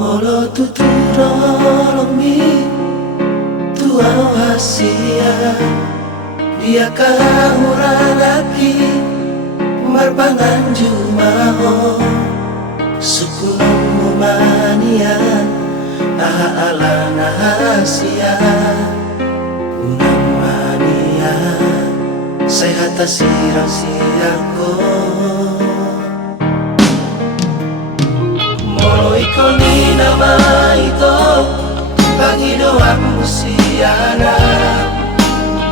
Molo tuturolomi tua wasia dia kahura lagi marbangan jumaho sukunong mumanian aha ala nahasia unang mania saya hata sirang-sirangko molo ikoni nama itu Panginoon musiana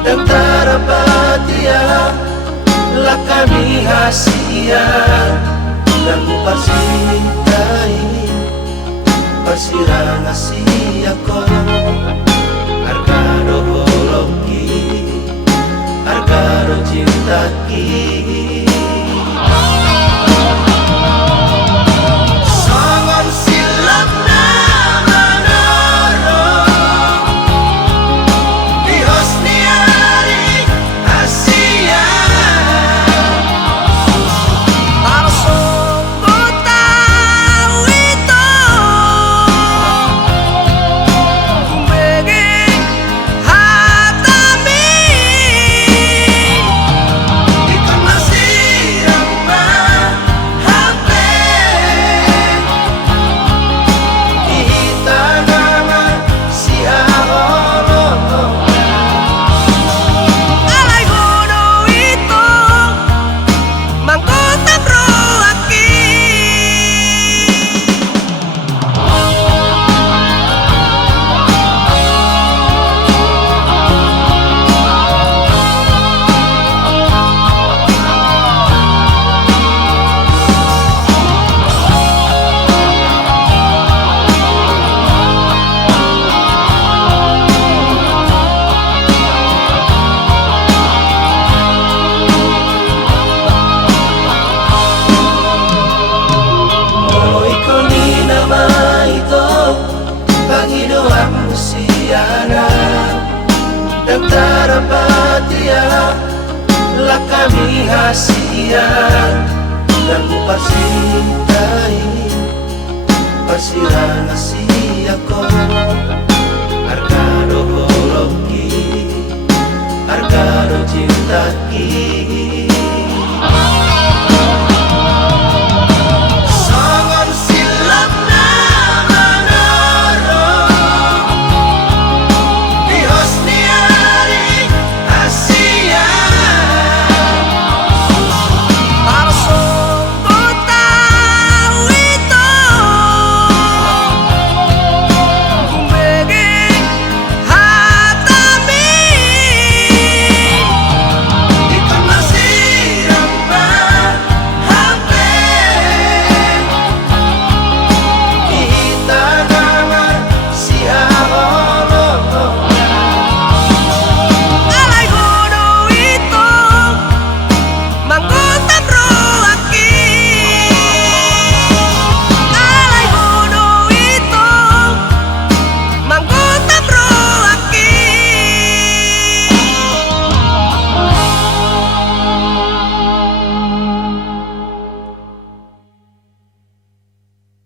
dan tarapatia lah kami hasia dan pasitai pasirang asia ko harga dohologi harga do cintaki dan tarapatia lah kami hasia dan pasitai pasirang asia ko harga dohologi harga do cintaki